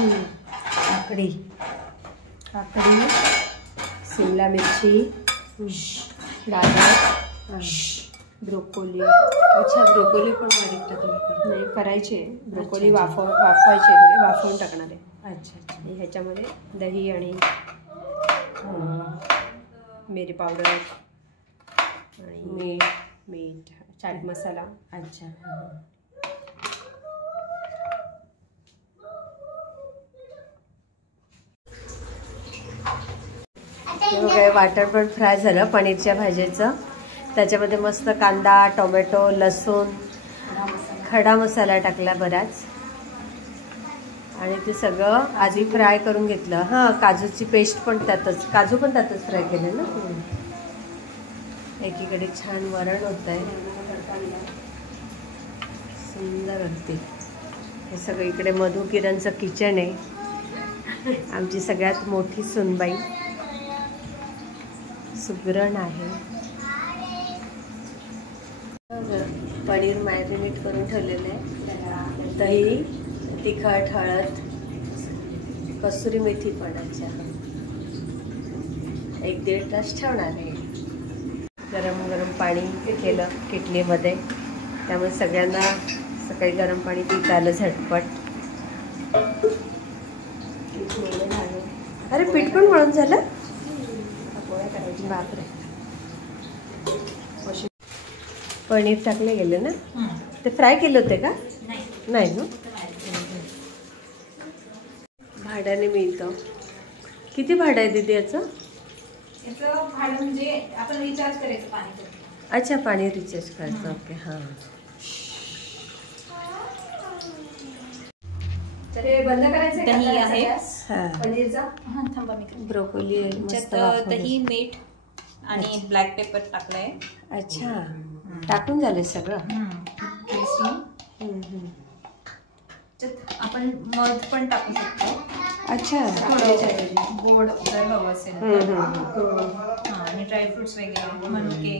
काकडी काकडी, शिमला मिरची, गाजर, ब्रोकोली. अच्छा, ब्रोकोली पण बारीक टाकली नाही, करायचे. ब्रोकोली वाफवायचे, थोडे वाफवून टाकणार आहे. अच्छा अच्छा. ह्याच्यामध्ये दही आणि मिरी पावडर आणि मीठ, चाट मसाला. अच्छा. वाटण फ्राय झालं पनीरच्या भाजीचं. त्याच्यामध्ये मस्त कांदा, टोमॅटो, लसूण, खडा मसाला टाकला बराच आणि ते सगळं आधी फ्राय करून घेतलं. हां, काजूची पेस्ट पण त्यातच, काजू पण त्यातच फ्राय केलं ना. एकीकडे छान वरण होत आहे, सुंदर अगदी. हे सगळं इकडे मधु किरणचं किचन आहे. आमची सगळ्यात मोठी सुनबाई सुगरण आहे. पनीर मॅरिनेट करून ठेवलेलं आहे. दही, तिखट, हळद, कसुरी मेथी पण. अच्छा, 1-1.5 तास ठेवणार आहे. गरम गरम पाणी केलं किटलीमध्ये, त्यामुळे सगळ्यांना सकाळी गरम पाणी पिता आलं झटपट. अरे, पीठ पण मळून झालं. बापरे. पनीर टाकले गेले ना. ते फ्राय केले होते का? नाही ना. भाड्याने मिळतं. किती भाडं आहे दीदी याचं? भाडं म्हणजे आपण रिचार्ज करायचं पाणी. अच्छा, पाणी रिचार्ज करायचं. ओके. हां, तर हे बंद करायचं. दही आहे पनीरचा. थांबा, मी ब्रोकोली, दही, मीठ आणि ब्लॅक पेपर टाकलंय. अच्छा, टाकून झाले सगळं. आपण मध पण टाकू शकतो. अच्छा, गोड जर हवं असेल आणि ड्रायफ्रुट्स वगैरे, मनुके.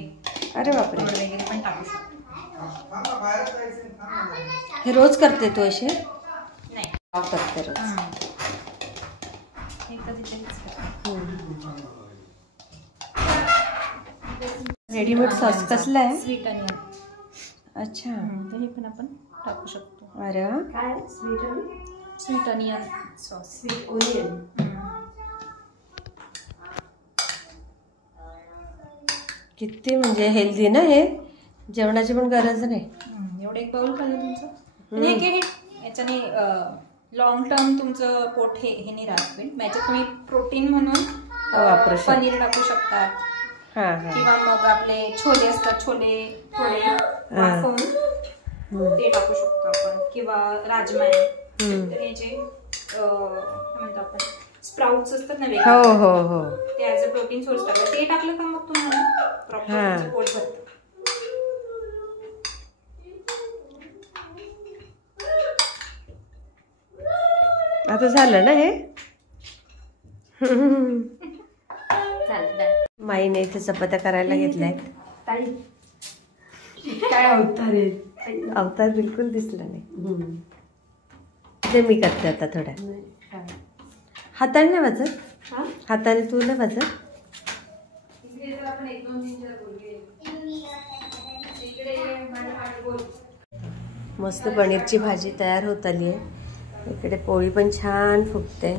अरे बापरे, वगैरे पण टाकू शकतो. हे रोज करते तू असे? नाही, करते रोज. रेडीमेड सॉस कसला आहे? Sweet onion. अच्छा, हे पण आपण टाकू शकतो. अरे काय sweet onion sauce. Sweet onion. किती म्हणजे हेल्दी ना हे. जेवणाची पण गरज नाही. एवढं एक बाउल पाहिजे तुमचं. याच्याने लॉंग टर्म तुमचं पोट हे नाही राहत. याच्यात तुम्ही प्रोटीन म्हणून वापरू शकता. पनीर टाकू शकतात. किंवा मग आपले छोले असतात, छोले थोडे वाफवून ते टाकू शकतो आपण. किंवा राजमा आहे, तर याचे म्हणतो आपण स्प्राउट्स असतात ना वेगळे, ते ॲज अ प्रोटीन सोर्स टाकलं. ते टाकलं का मग तुम्हाला प्रॉपर पोट भरतं. आता झालं ना हे. माईने इथे चपात्या करायला घेतल्यात. काय अवतार आहे. अवतार बिलकुल दिसला नाही. ते मी करते आता थोड्या. हाताने नाही वाजत. हाताने तू नाही वाजत. मस्त पनीरची भाजी तयार होत आली आहे. इकडे पोळी पण छान फुगते.